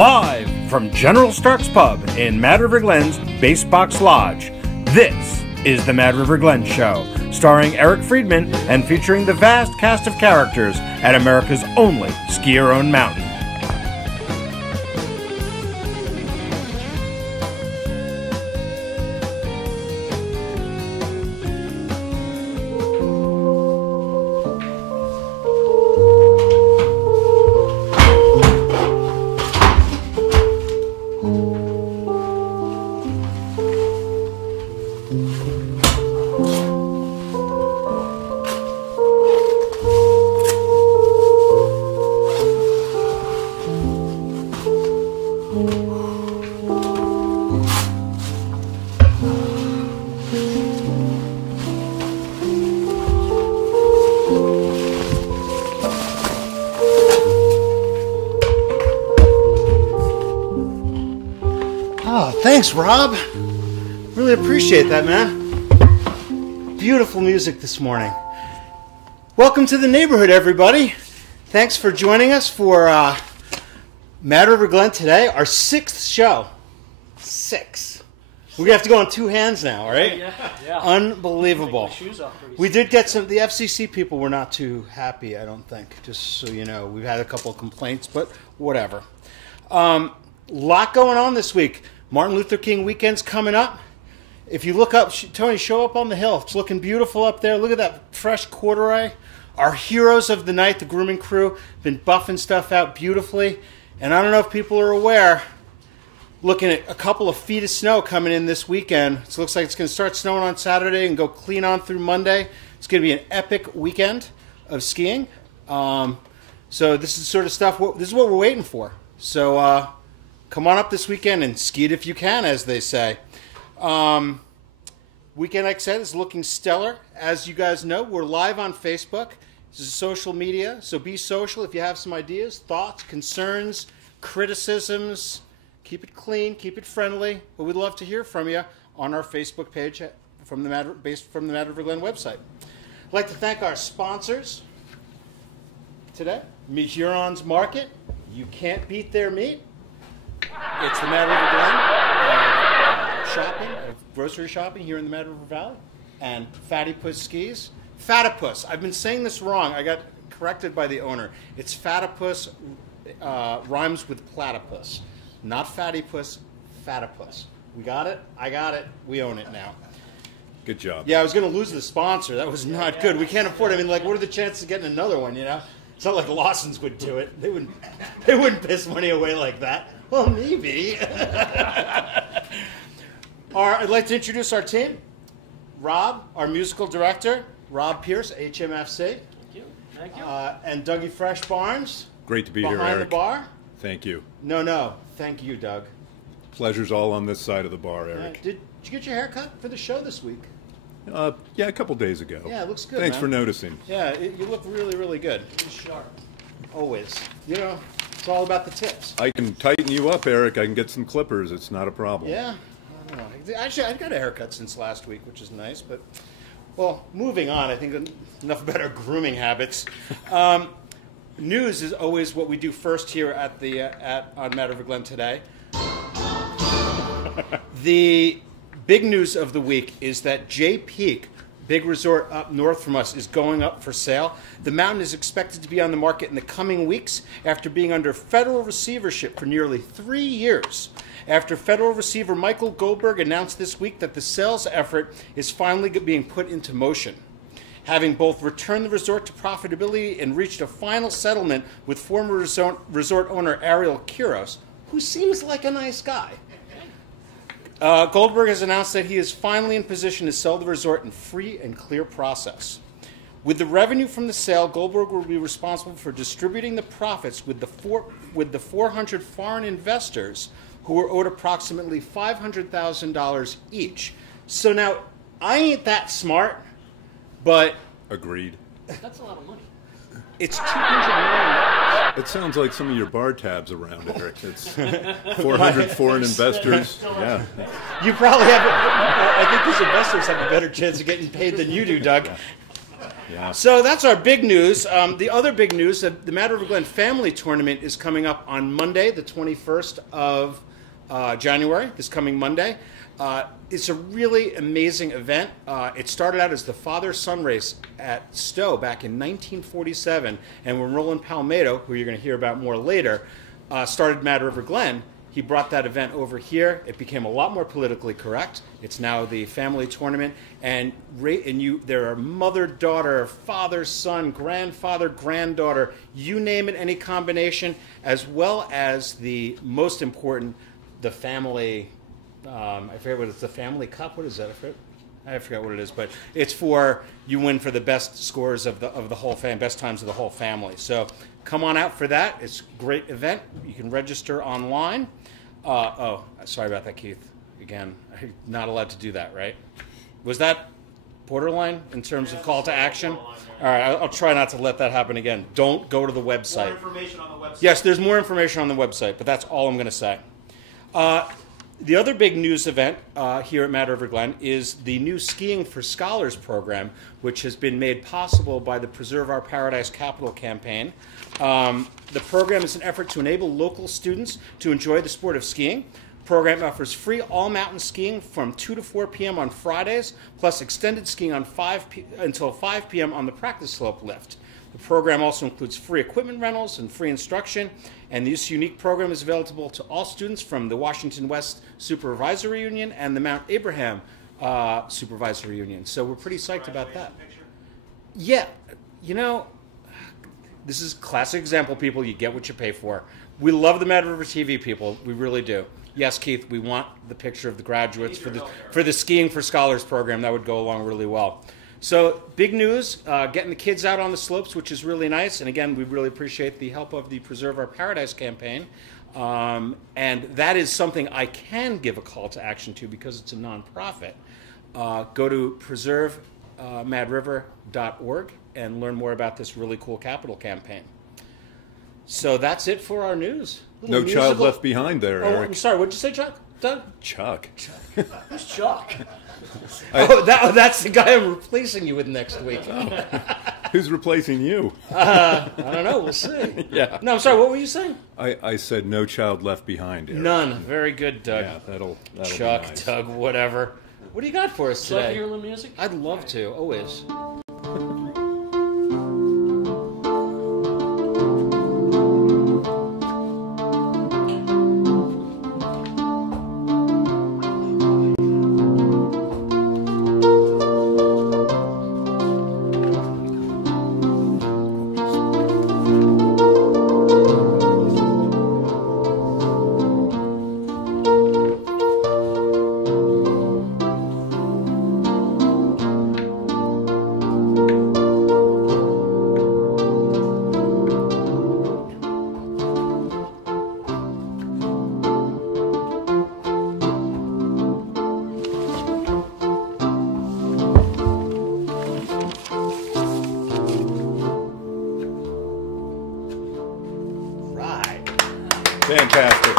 Live from General Stark's Pub in Mad River Glen's Basebox Lodge, this is the Mad River Glen Show, starring Eric Friedman and featuring the vast cast of characters at America's only skier-owned mountain. Thanks, Rob. Really appreciate that, man. Beautiful music this morning. Welcome to the neighborhood, everybody. Thanks for joining us for Mad River Glen today, our 6th show. 6. We're gonna have to go on 2 hands now, right? Yeah. Unbelievable. Take my shoes off pretty We soon. did get some. The FCC people were not too happy, I don't think. Just so you know, we've had a couple of complaints, but whatever. Lot going on this week. Martin Luther King weekend's coming up. If you look up, Tony, show up on the hill. It's looking beautiful up there. Look at that fresh corduroy. Our heroes of the night, the grooming crew, been buffing stuff out beautifully. And I don't know if people are aware, looking at a couple of feet of snow coming in this weekend. It looks like it's going to start snowing on Saturday and go clean on through Monday. It's going to be an epic weekend of skiing. So this is the sort of stuff, this is what we're waiting for. So come on up this weekend and ski it if you can, as they say. Weekend, like I said, is looking stellar. As you guys know, we're live on Facebook. This is social media, so be social. If you have some ideas, thoughts, concerns, criticisms, keep it clean, keep it friendly. But we'd love to hear from you on our Facebook page from the Mad River Glen website. I'd like to thank our sponsors today. Meet Huron's Market. You can't beat their meat. It's the Mad River Glen grocery shopping here in the Mad River Valley, and Fatty Puss Skis. Fatipus. I've been saying this wrong. I got corrected by the owner. It's Fatipus, rhymes with platypus. Not Fatty Puss, Fatipus. We got it? I got it. We own it now. Good job. Yeah, I was going to lose the sponsor. That was not good. We can't afford it. I mean, like, what are the chances of getting another one, you know? It's not like Lawson's would do it. They wouldn't piss money away like that. Well, maybe. I'd like to introduce our team. Rob, our musical director. Rob Pierce, HMFC. Thank you. And Dougie Fresh Barnes. Great to be here, behind Eric. the bar. Thank you. No. Thank you, Doug. Pleasure's all on this side of the bar, Eric. Did you get your hair cut for the show this week? Yeah, a couple days ago. Yeah, it looks good, Thanks man. for noticing. Yeah, you look really, really good. He's sharp. Always. You know, it's all about the tips. I can tighten you up, Eric. I can get some clippers. It's not a problem. Yeah. I don't know. Actually, I got a haircut since last week, which is nice. But, well, moving on. I think enough about our grooming habits. News is always what we do first here on Mad River Glen Today. The big news of the week is that Jay Peak, big resort up north from us, is going up for sale. The mountain is expected to be on the market in the coming weeks after being under federal receivership for nearly 3 years. After federal receiver Michael Goldberg announced this week that the sales effort is finally being put into motion. Having both returned the resort to profitability and reached a final settlement with former resort owner Ariel Quiros, who seems like a nice guy. Goldberg has announced that he is finally in position to sell the resort in free and clear process. With the revenue from the sale, Goldberg will be responsible for distributing the profits with the 400 foreign investors who were owed approximately $500,000 each. So now, I ain't that smart, but Agreed. That's a lot of money. it's $200 million. It sounds like some of your bar tabs around, Eric. It's 400 foreign investors. Yeah. You probably have. I think these investors have a better chance of getting paid than you do, Doug. Yeah. So that's our big news. The other big news, the Mad River Glen Family Tournament is coming up on Monday, the 21st of January, this coming Monday. It's a really amazing event. It started out as the father-son race at Stowe back in 1947, and when Roland Palmetto, who you're going to hear about more later, started Mad River Glen, he brought that event over here. It became a lot more politically correct. It's now the family tournament, and there are mother, daughter, father, son, grandfather, granddaughter, you name it, any combination, as well as the most important, the family. I forget what it's, the family cup. What is that? I forget what it is, but it's for you win for the best scores of the whole best times of the whole family. So come on out for that. It's a great event. You can register online. Oh, sorry about that, Keith. Again, I'm not allowed to do that, right? Was that borderline in terms of call to action? All right, I'll try not to let that happen again. Don't go to the website. More information on the website. Yes, there's more information on the website, but that's all I'm going to say. The other big news event here at Mad River Glen is the new Skiing for Scholars program, which has been made possible by the Preserve Our Paradise Capital campaign. The program is an effort to enable local students to enjoy the sport of skiing. The program offers free all-mountain skiing from 2 to 4 p.m. on Fridays, plus extended skiing until 5 p.m. on the practice slope lift. The program also includes free equipment rentals and free instruction, and this unique program is available to all students from the Washington West Supervisory Union and the Mount Abraham Supervisory Union. So we're pretty psyched about that. Yeah, you know, this is a classic example, people. You get what you pay for. We love the Mad River TV, people. We really do. Yes, Keith, we want the picture of the graduates for the Skiing for Scholars program. That would go along really well. So big news, getting the kids out on the slopes, which is really nice. And again, we really appreciate the help of the Preserve Our Paradise campaign. And that is something I can give a call to action to because it's a nonprofit. Go to preservemadriver.org and learn more about this really cool capital campaign. So that's it for our news. No child left behind there, Oh, Eric. I'm sorry, what'd you say, Chuck? Doug? Chuck. Who's Chuck? That's the guy I'm replacing you with next week. Who's replacing you? I don't know. We'll see. Yeah. No, I'm sorry. What were you saying? I said no child left behind, Eric. None. Very good, Doug. Yeah, that'll Chuck, be nice. Doug, whatever. What do you got for us Would you like to today? hear a little music? I'd love to. Always. Fantastic.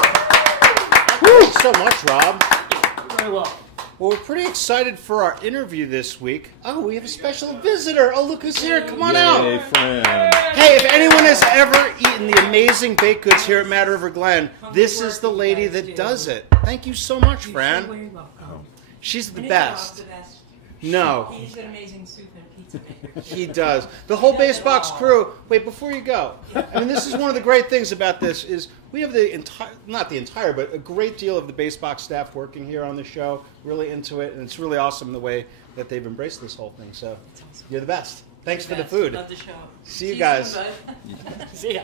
Thanks so much, Rob. Very well. Well, we're pretty excited for our interview this week. Oh, we have a special visitor. Oh, look who's here. Come on out. Yay, friend. Hey, if anyone has ever eaten the amazing baked goods here at Mad River Glen, this is the lady that does it. Thank you so much, Fran. You're welcome. She's the And best. it's not the best. No, He's an amazing soup and pizza maker. he does. The whole Basebox crew. Wait, before you go, I mean, this is one of the great things about this is we have the entire, not the entire, but a great deal of the Basebox staff working here on the show, really into it, and it's really awesome the way that they've embraced this whole thing. So you're the best. Thanks for the food. Love the show. See you you guys. soon, bud. See ya.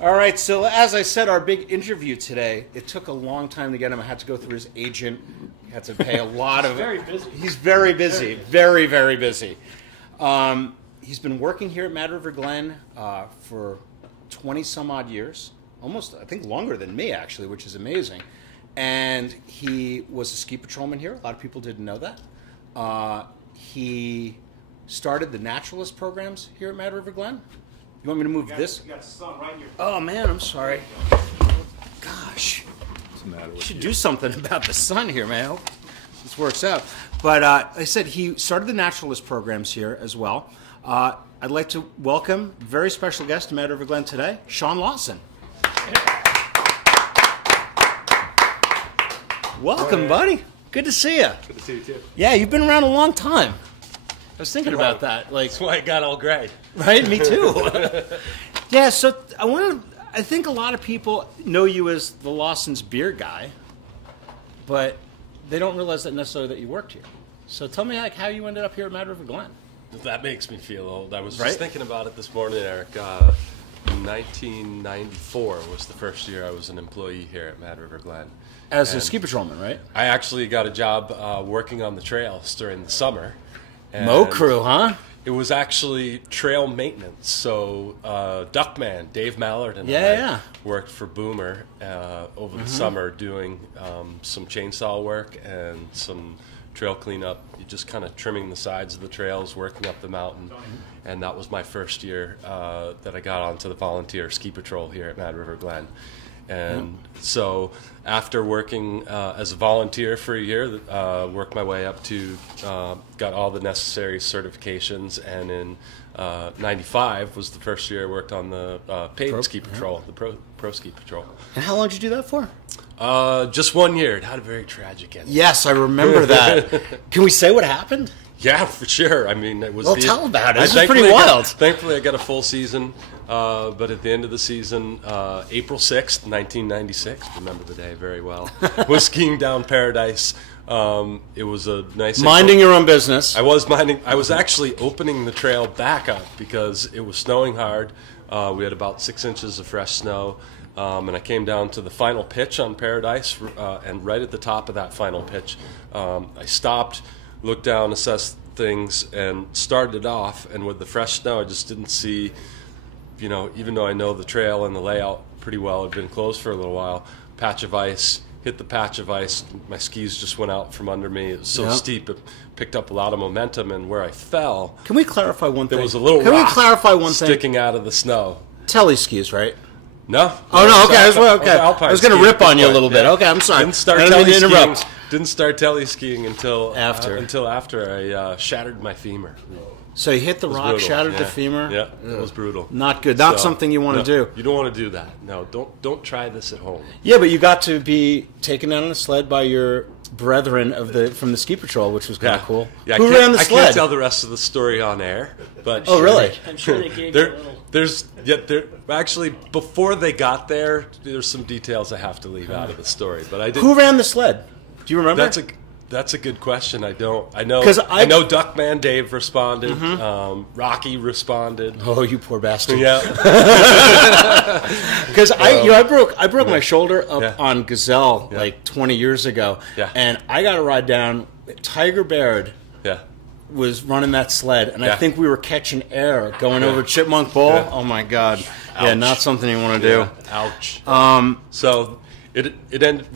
All right, so as I said, our big interview today, it took a long time to get him. I had to go through his agent. He had to pay a lot of... Very busy. He's very busy. Very, very busy. He's been working here at Mad River Glen for 20-some-odd years. Almost, I think, longer than me, actually, which is amazing. And he was a ski patrolman here. A lot of people didn't know that. He started the naturalist programs here at Mad River Glen. You want me to move this? You got sun right in your... Oh, man, I'm sorry. Gosh. What's the matter You with should you? do something about the sun here, man. this works out. But like I said, he started the naturalist programs here as well. I'd like to welcome a very special guest to Mad River Glen today, Sean Lawson. Welcome, buddy. Good to see you. Good to see you too. Yeah, you've been around a long time. I was thinking about that. Like, That's why I got all gray. right? Me too. Yeah, so I think a lot of people know you as the Lawson's beer guy, but they don't realize that necessarily that you worked here. So tell me like how you ended up here at Mad River Glen. That makes me feel old. I was Right? just thinking about it this morning, Eric. 1994 was the first year I was an employee here at Mad River Glen. As a And ski patrolman, right? I actually got a job working on the trails during the summer. Mo And crew, huh? It was actually trail maintenance. So Duckman, Dave Mallard, and Yeah. I worked for Boomer over the summer doing some chainsaw work and some trail cleanup. You just kind of trimming the sides of the trails, working up the mountain. And that was my first year that I got onto the volunteer ski patrol here at Mad River Glen. And so after working as a volunteer for a year, worked my way up to, got all the necessary certifications, and in 95 was the first year I worked on the paid ski patrol, the pro ski patrol. And how long did you do that for? Just 1 year. It had a very tragic ending. Yes, I remember that. Can we say what happened? Yeah, for sure. I mean, it was. Well, tell about it. This is thankfully pretty I got- wild. Thankfully, I got a full season, but at the end of the season, April 6th, 1996, remember the day very well, was skiing down Paradise. It was a nice... Minding your own business. I was actually opening the trail back up because it was snowing hard. We had about 6 inches of fresh snow. And I came down to the final pitch on Paradise, and right at the top of that final pitch, I stopped, looked down, assessed things, and started off. And with the fresh snow, I just didn't see, even though I know the trail and the layout pretty well, it'd been closed for a little while, patch of ice, hit the patch of ice, my skis just went out from under me. It was so steep, it picked up a lot of momentum, and where I fell, Can we clarify one thing? there was a little Can we rock clarify one thing? sticking out of the snow. Tele skis, right? No. Oh, no, okay. Okay. Alpine I was going to skiing rip on you a little bit. Yeah. Okay, I'm sorry. Didn't start I didn't mean to tele-skiing. interrupt. Didn't start tele-skiing until After. I shattered my femur. So you hit the It was rock, brutal. shattered Yeah. the femur? Yeah, it was brutal. Not good. Not So, something you want no, to do. You don't want to do that. No, don't try this at home. Yeah, but you got to be taken down on a sled by your brethren from the ski patrol, which was kind of cool. Yeah, Who ran the I sled? can't tell the rest of the story on air, but Oh, really? I'm sure they gave you a little. actually before they got there, there's some details I have to leave out of the story. But I did. Who ran the sled? Do you remember? That's a good question. I don't. I know. 'Cause I know Duckman Dave responded. Rocky responded. Oh, you poor bastard. Yeah. Because I broke my shoulder up Yeah. on Gazelle like 20 years ago, Yeah. and I got to ride down. Tiger Baird Yeah. was running that sled, and I Yeah. think we were catching air going over Chipmunk Bowl. Yeah. Oh my God! Yeah, Ouch. not something you want to do. Ouch. So it ended.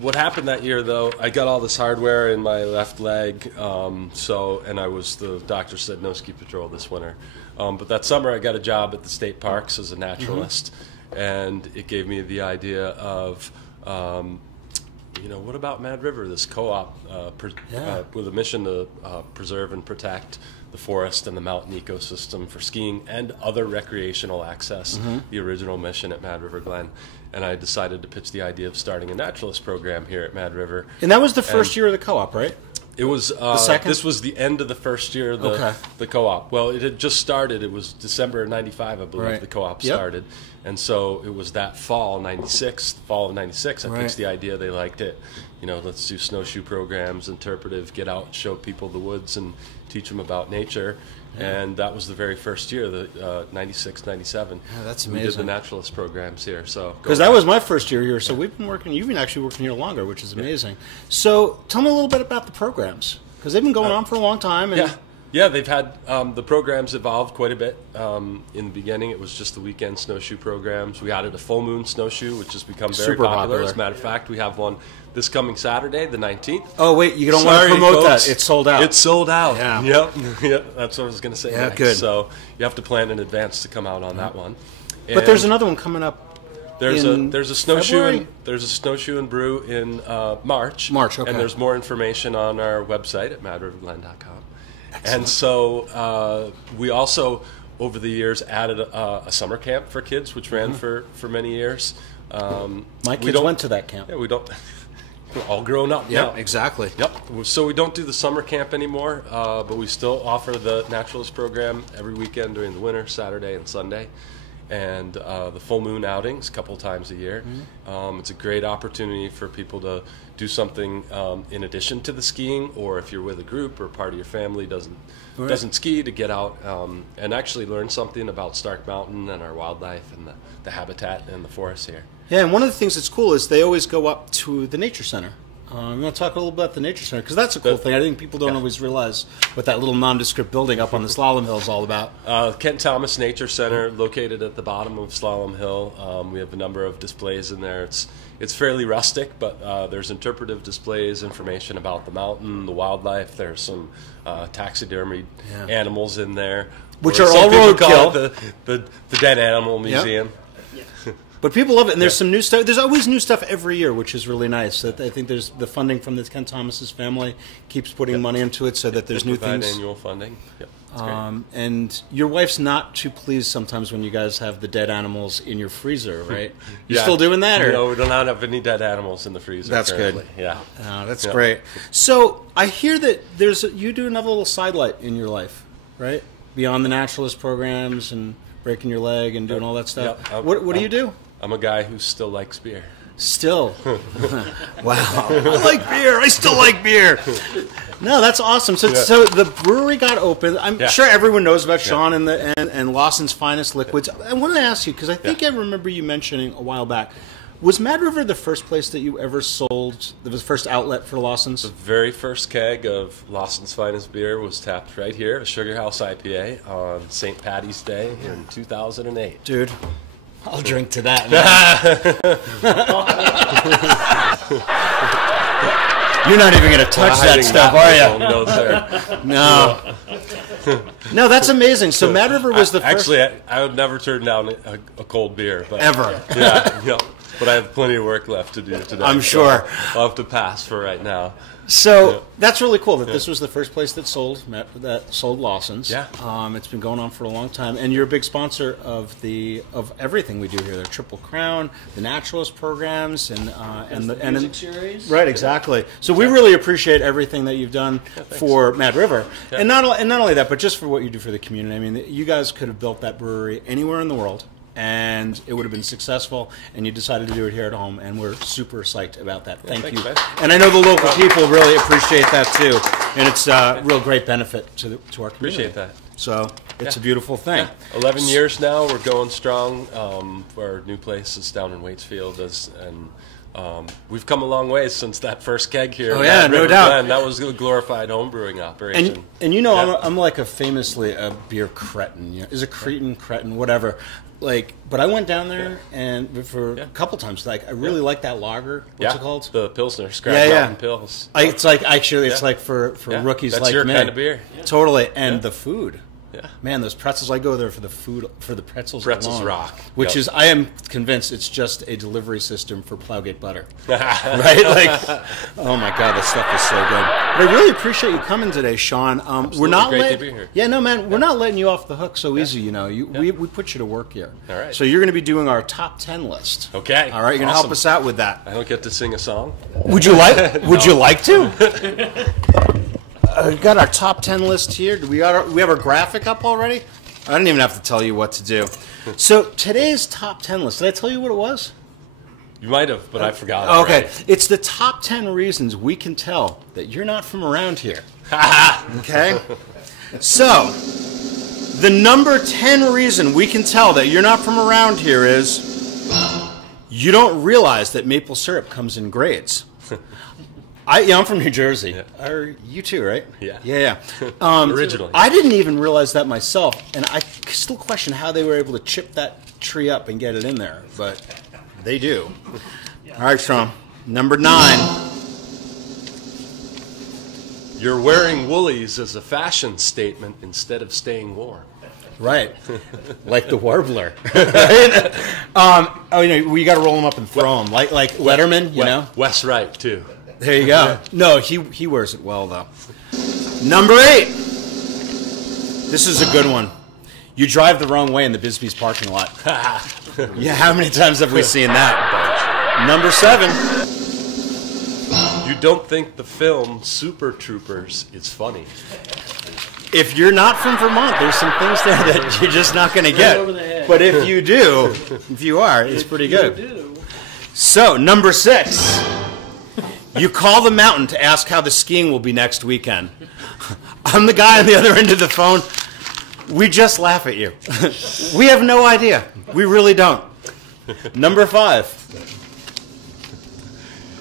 What happened that year though? I got all this hardware in my left leg. And the doctor said no ski patrol this winter. But that summer I got a job at the state parks as a naturalist, and it gave me the idea of. What about Mad River, this co-op with a mission to preserve and protect the forest and the mountain ecosystem for skiing and other recreational access, the original mission at Mad River Glen. And I decided to pitch the idea of starting a naturalist program here at Mad River. And that was the first year of the co-op, right? It was second? This was the end of the first year of the co-op. Well, it had just started. It was December of '95, I believe, Right. the co-op Yep. started. And so it was that fall of 96, I Right. pitched the idea. They liked it. Let's do snowshoe programs, interpretive, get out, show people the woods and teach them about nature. And that was the very first year, the 96, 97. Yeah, that's We did the amazing. naturalist programs here. So Because that was my first year here, so we've been working. You've been actually working here longer, which is amazing. So tell me a little bit about the programs, because they've been going on for a long time. And Yeah, they've had the programs evolved quite a bit. In the beginning, it was just the weekend snowshoe programs. We added a full moon snowshoe, which has become very Super popular. popular. As a matter of fact, we have one this coming Saturday, the 19th. Oh wait, you don't want Sorry, to promote folks. that? It's sold out. It's sold out. Yeah. Yep. That's what I was going to say. Yeah, next. good. So you have to plan in advance to come out on that one. But there's And another one coming up. There's a snowshoe February? and brew in March. March, okay. And there's more information on our website at madriverglen.com. And so we also, over the years, added a summer camp for kids, which ran for many years. My kids went to that camp. Yeah, we don't. We're all grown up now. Exactly. Yep. So we don't do the summer camp anymore, but we still offer the naturalist program every weekend during the winter, Saturday and Sunday, and the full moon outings a couple times a year. It's a great opportunity for people to do something in addition to the skiing, or if you're with a group or part of your family doesn't ski, to get out and actually learn something about Stark Mountain and our wildlife and the habitat and the forests here. Yeah, and one of the things that's cool is they always go up to the Nature Center. You want to talk a little about the Nature Center? Because that's a cool thing. I think people don't always realize what that little nondescript building up on the Slalom Hill is all about. Kent Thomas Nature Center, located at the bottom of Slalom Hill. We have a number of displays in there. It's fairly rustic, but there's interpretive displays, information about the mountain, the wildlife. There's some taxidermied animals in there. Which are all roadkill. The Dead Animal Museum. Yep. But people love it, and there's some new stuff. There's always new stuff every year, which is really nice. I think there's the funding from the Ken Thomas's family keeps putting money into it, so that there's new things. Annual funding. Yep. And your wife's not too pleased sometimes when you guys have the dead animals in your freezer, right? You still doing that, or no? We don't have any dead animals in the freezer. That's currently. good. Yeah, that's great. So I hear that you do another little sidelight in your life, right? Beyond the naturalist programs and breaking your leg and doing all that stuff. Yep. What do you do? I'm a guy who still likes beer. Still? Wow. I like beer. I still like beer. No, that's awesome. So the brewery got open. I'm sure everyone knows about Sean and Lawson's Finest Liquids. I wanted to ask you, because I think I remember you mentioning a while back, was Mad River the first place that you ever sold, the first outlet for Lawson's? The very first keg of Lawson's Finest beer was tapped right here at Sugar House IPA on St. Patty's Day in 2008. Dude, I'll drink to that, man. You're not even going to touch that stuff, are you? No, sir. No. No, that's amazing. So Mad River was the first... Actually, I would never turn down a cold beer. But, ever. Yeah, but I have plenty of work left to do today. I'm sure. So I'll have to pass for right now. So that's really cool that this was the first place that sold Lawson's. Yeah. It's been going on for a long time, and you're a big sponsor of everything we do here. The Triple Crown, the Naturalist programs, and the music series. Right, exactly. So we really appreciate everything that you've done for Mad River, and not only that, but just for what you do for the community. I mean, you guys could have built that brewery anywhere in the world, and it would have been successful, and you decided to do it here at home, and we're super psyched about that. Thank you. Man. And I know the local people really appreciate that too, and it's a real great benefit to our community. Appreciate that. So it's a beautiful thing. Yeah. 11 years now, we're going strong. Our new place is down in Waitsfield, and we've come a long way since that first keg here. Oh yeah, no doubt. Glen. That was a glorified homebrewing operation. And I'm like famously a beer cretin. Is a cretin, whatever. But I went down there and for a couple times. I really like that lager. What's it called? The Pilsner, Scrap Mountain Pils. It's like for rookies That's like your me. kind of beer. Totally, and the food. Yeah. Man, those pretzels, I go there for the food, for the pretzels alone, rock. Which is, I am convinced it's just a delivery system for Plowgate butter. Right? Oh my God, this stuff is so good. But I really appreciate you coming today, Sean. We're not great to be here. Yeah, no, man, we're not letting you off the hook so easy, We put you to work here. All right. So you're going to be doing our top 10 list. Okay. All right, you're going to help us out with that. I don't get to sing a song. Would you like? Would you like to? We got our top 10 list here. We have our graphic up already? I don't even have to tell you what to do. So today's top 10 list, did I tell you what it was? You might have, but I forgot. Okay, it's the top 10 reasons we can tell that you're not from around here. Okay? So, the number 10 reason we can tell that you're not from around here is you don't realize that maple syrup comes in grades. I'm from New Jersey. Yeah. Are you too, right? Yeah. Yeah. Originally. I didn't even realize that myself, and I still question how they were able to chip that tree up and get it in there, but they do. All right, Sean. Number 9. You're wearing woolies as a fashion statement instead of staying warm. Right, like the warbler. We got to roll them up and throw them, like Letterman, you know. Wes Wright too. There you go. No, he wears it well though. Number 8. This is a good one. You drive the wrong way in the Bisbee's parking lot. Yeah, how many times have we seen that? Number 7. You don't think the film Super Troopers is funny? If you're not from Vermont, there's some things there that you're just not going to get. over the head. But if you do, if you are, it's pretty good. So, number 6. You call the mountain to ask how the skiing will be next weekend. I'm the guy on the other end of the phone. We just laugh at you. We have no idea. We really don't. Number 5.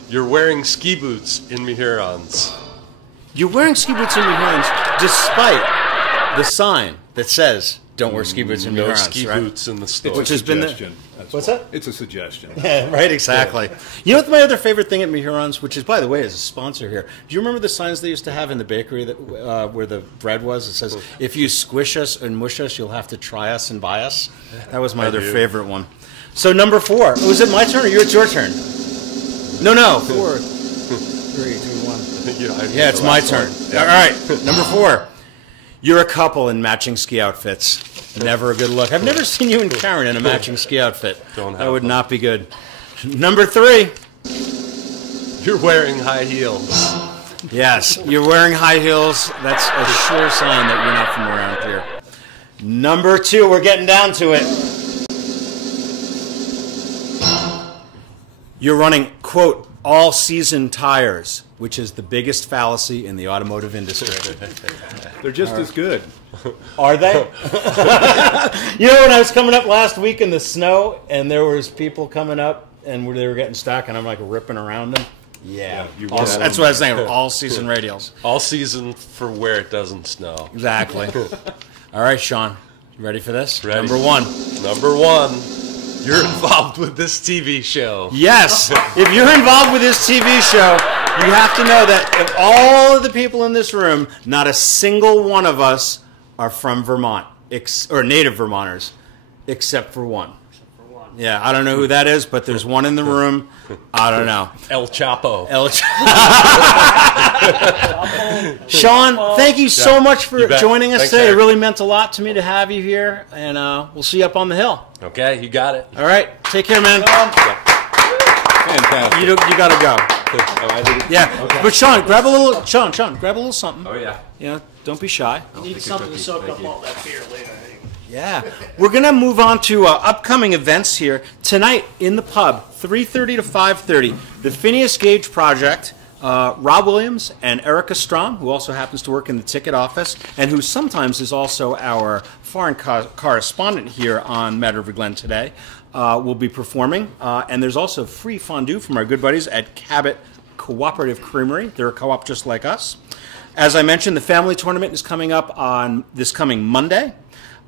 You're wearing ski boots in Mihirons. You're wearing ski boots in your hands despite the sign that says don't wear ski boots in your No hands, ski right? boots in the store. Which has been the... Suggestion. That's What's all. that? It's a suggestion. Yeah, right, exactly. You know what my other favorite thing at Mihirons, which is, by the way, is a sponsor here. Do you remember the signs they used to have in the bakery that where the bread was? It says, if you squish us and mush us, you'll have to try us and buy us. That was my other favorite one. So number 4. Was it my turn or it's your turn? No. 4, 3, 2, 1. Yeah, it's my turn. All right, number 4. You're a couple in matching ski outfits. Never a good look. I've never seen you and Karen in a matching ski outfit. That would not be good. Number 3. You're wearing high heels. Yes, you're wearing high heels. That's a sure sign that you're not from around here. Number 2. We're getting down to it. You're running, quote, all-season tires, which is the biggest fallacy in the automotive industry. They're just as good. Are they? You know, when I was coming up last week in the snow, and there was people coming up, and they were getting stuck, and I'm like ripping around them. Yeah, that's what I was saying. All-season radials. All season for where it doesn't snow. Exactly. All right, Sean, you ready for this? Ready. Number 1. Number 1. You're involved with this TV show. Yes. If you're involved with this TV show, you have to know that of all of the people in this room, not a single one of us are from Vermont, or native Vermonters, except for one. Yeah, I don't know who that is, but there's one in the room. I don't know. El Chapo. Sean, thank you so much for joining us Thanks, today. Eric. It really meant a lot to me to have you here, and we'll see you up on the hill. Okay, you got it. All right, take care, man. Fantastic. You got to go. Yeah, okay. But Sean, grab a little. Sean, grab a little something. Oh yeah. Yeah, don't be shy. You need something to soak up all that beer later. Yeah, we're gonna move on to upcoming events here tonight in the pub, 3:30 to 5:30. The Phineas Gage Project. Rob Williams and Erica Strom, who also happens to work in the ticket office, and who sometimes is also our foreign correspondent here on Mad River Glen Today, will be performing. And there's also free fondue from our good buddies at Cabot Cooperative Creamery. They're a co-op just like us. As I mentioned, the family tournament is coming up on this coming Monday.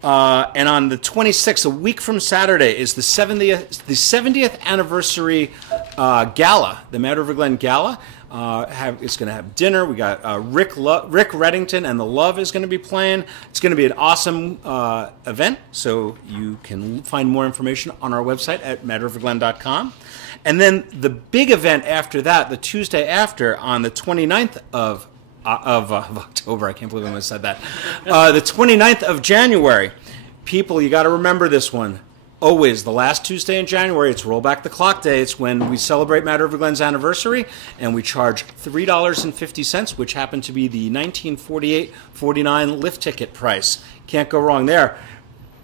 And on the 26th, a week from Saturday, is the 70th anniversary gala, the Mad River Glen Gala. It's going to have dinner. We got Rick Reddington and The Love is going to be playing. It's going to be an awesome event, so you can find more information on our website at madriverglen.com. And then the big event after that, the Tuesday after, on the 29th of October. I can't believe I almost said that. The 29th of January. People, you got to remember this one. Always, the last Tuesday in January, it's Roll Back the Clock Day. It's when we celebrate Mad River Glen's anniversary, and we charge $3.50, which happened to be the 1948-49 lift ticket price. Can't go wrong there.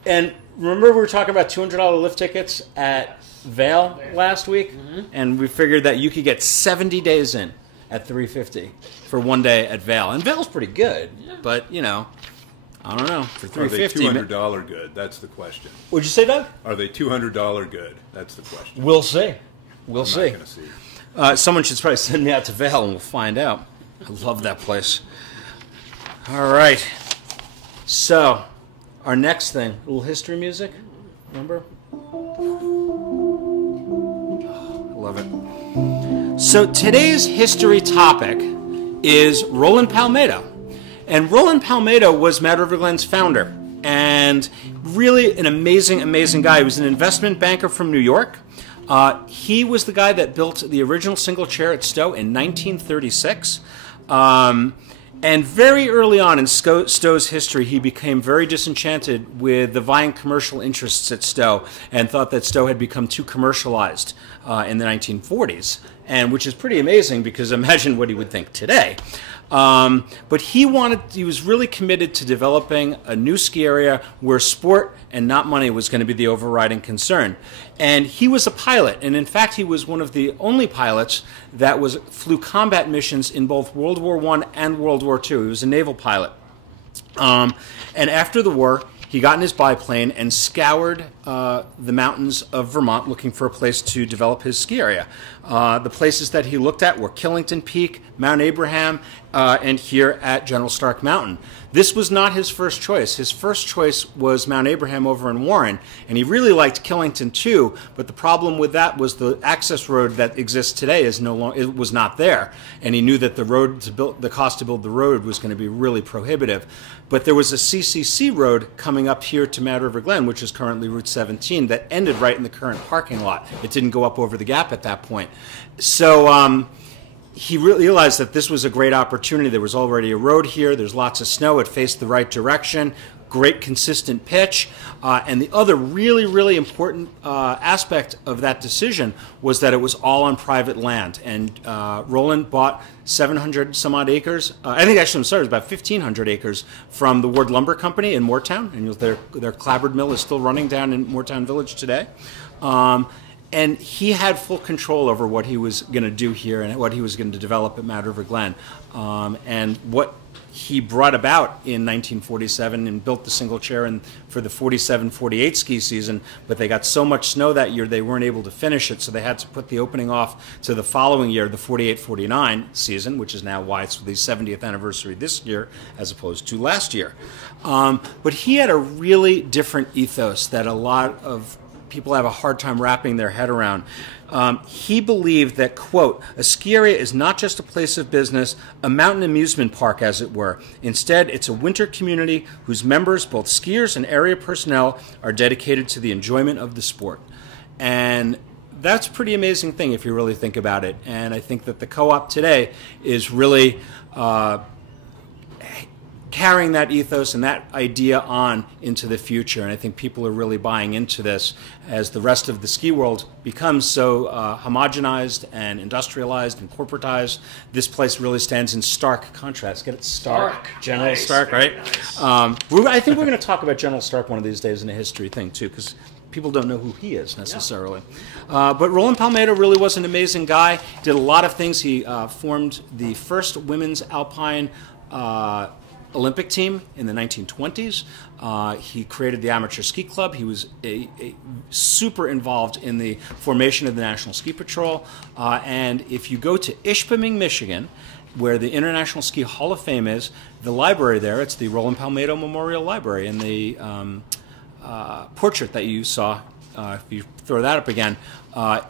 And remember we were talking about $200 lift tickets at Vail last week? Mm-hmm. And we figured that you could get 70 days in at $350 for one day at Vail. And Vail's pretty good, but, you know, I don't know. For $350, Are they $200 good? That's the question. What'd you say, Doug? Are they $200 good? That's the question. We'll see. We'll see. I'm not going to see. Someone should probably send me out to Vail and we'll find out. I love that place. All right. So, our next thing, a little history music. Remember? Oh, I love it. So, today's history topic is Roland Palmetto. And Roland Palmetto was Mad River Glen's founder. and really an amazing, amazing guy. He was an investment banker from New York. He was the guy that built the original single chair at Stowe in 1936. And very early on in Stowe's history, he became very disenchanted with the vying commercial interests at Stowe and thought that Stowe had become too commercialized in the 1940s, and which is pretty amazing because imagine what he would think today. But he was really committed to developing a new ski area where sport and not money was going to be the overriding concern. And he was a pilot, and in fact he was one of the only pilots that flew combat missions in both World War I and World War II. He was a naval pilot. And after the war, he got in his biplane and scoured the mountains of Vermont looking for a place to develop his ski area. The places that he looked at were Killington Peak, Mount Abraham, and here at General Stark Mountain. This was not his first choice. His first choice was Mount Abraham over in Warren, and he really liked Killington too, but the problem with that was the access road that exists today it was not there, and he knew that the cost to build the road was going to be really prohibitive. But there was a CCC road coming up here to Mad River Glen, which is currently Route 17, that ended right in the current parking lot. It didn't go up over the gap at that point. So he realized that this was a great opportunity. There was already a road here. There's lots of snow. It faced the right direction. Great consistent pitch. And the other really, really important aspect of that decision was that it was all on private land. And Roland bought 700 some odd acres. I think actually, I'm sorry, it was about 1,500 acres from the Ward Lumber Company in Moortown. And their clapboard mill is still running down in Moortown Village today. And he had full control over what he was going to do here and what he was going to develop at Mad River Glen. And what he brought about in 1947 and built the single chair for the 47-48 ski season, but they got so much snow that year they weren't able to finish it, so they had to put the opening off to the following year, the 48-49 season, which is now why it's the 70th anniversary this year as opposed to last year. But he had a really different ethos that a lot of people have a hard time wrapping their head around. He believed that, quote, a ski area is not just a place of business, a mountain amusement park, as it were. Instead, it's a winter community whose members, both skiers and area personnel, are dedicated to the enjoyment of the sport. And that's a pretty amazing thing if you really think about it. And I think that the co-op today is really carrying that ethos and that idea on into the future. And I think people are really buying into this as the rest of the ski world becomes so homogenized and industrialized and corporatized. This place really stands in stark contrast. Get it? Stark. General nice. Stark, right? Nice. I think we're going to talk about General Stark one of these days in a history thing, too, because people don't know who he is necessarily. Yeah. But Roland Palmetto really was an amazing guy. Did a lot of things. He formed the first women's alpine Olympic team in the 1920s. He created the Amateur Ski Club. He was a super involved in the formation of the National Ski Patrol. And if you go to Ishpeming, Michigan, where the International Ski Hall of Fame is, the library there, it's the Roland Palmetto Memorial Library, and the portrait that you saw, if you throw that up again,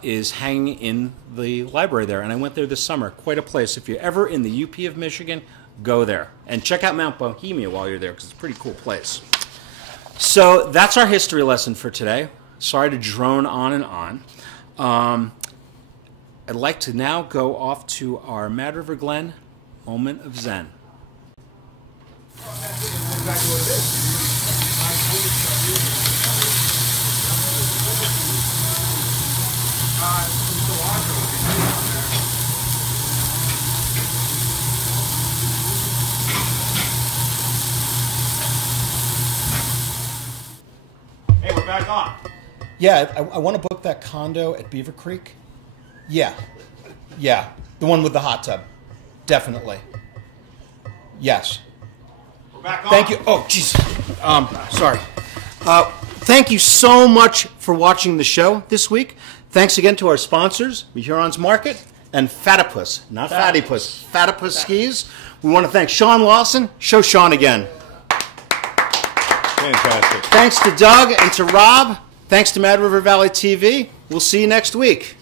is hanging in the library there. And I went there this summer. Quite a place. If you're ever in the UP of Michigan, go there. And check out Mount Bohemia while you're there, because it's a pretty cool place. So that's our history lesson for today. Sorry to drone on and on. I'd like to now go off to our Mad River Glen moment of Zen. Hey, we're back on. Yeah, I want to book that condo at Beaver Creek. Yeah, the one with the hot tub. Definitely. Yes. We're back on. Thank you. Oh, jeez. Sorry. Thank you so much for watching the show this week. Thanks again to our sponsors, Huron's Market and Fatipus, not Fattypus, Fatipus Skis. We want to thank Sean Lawson. Show Sean again. Fantastic. Thanks to Doug and to Rob. Thanks to Mad River Valley TV. We'll see you next week.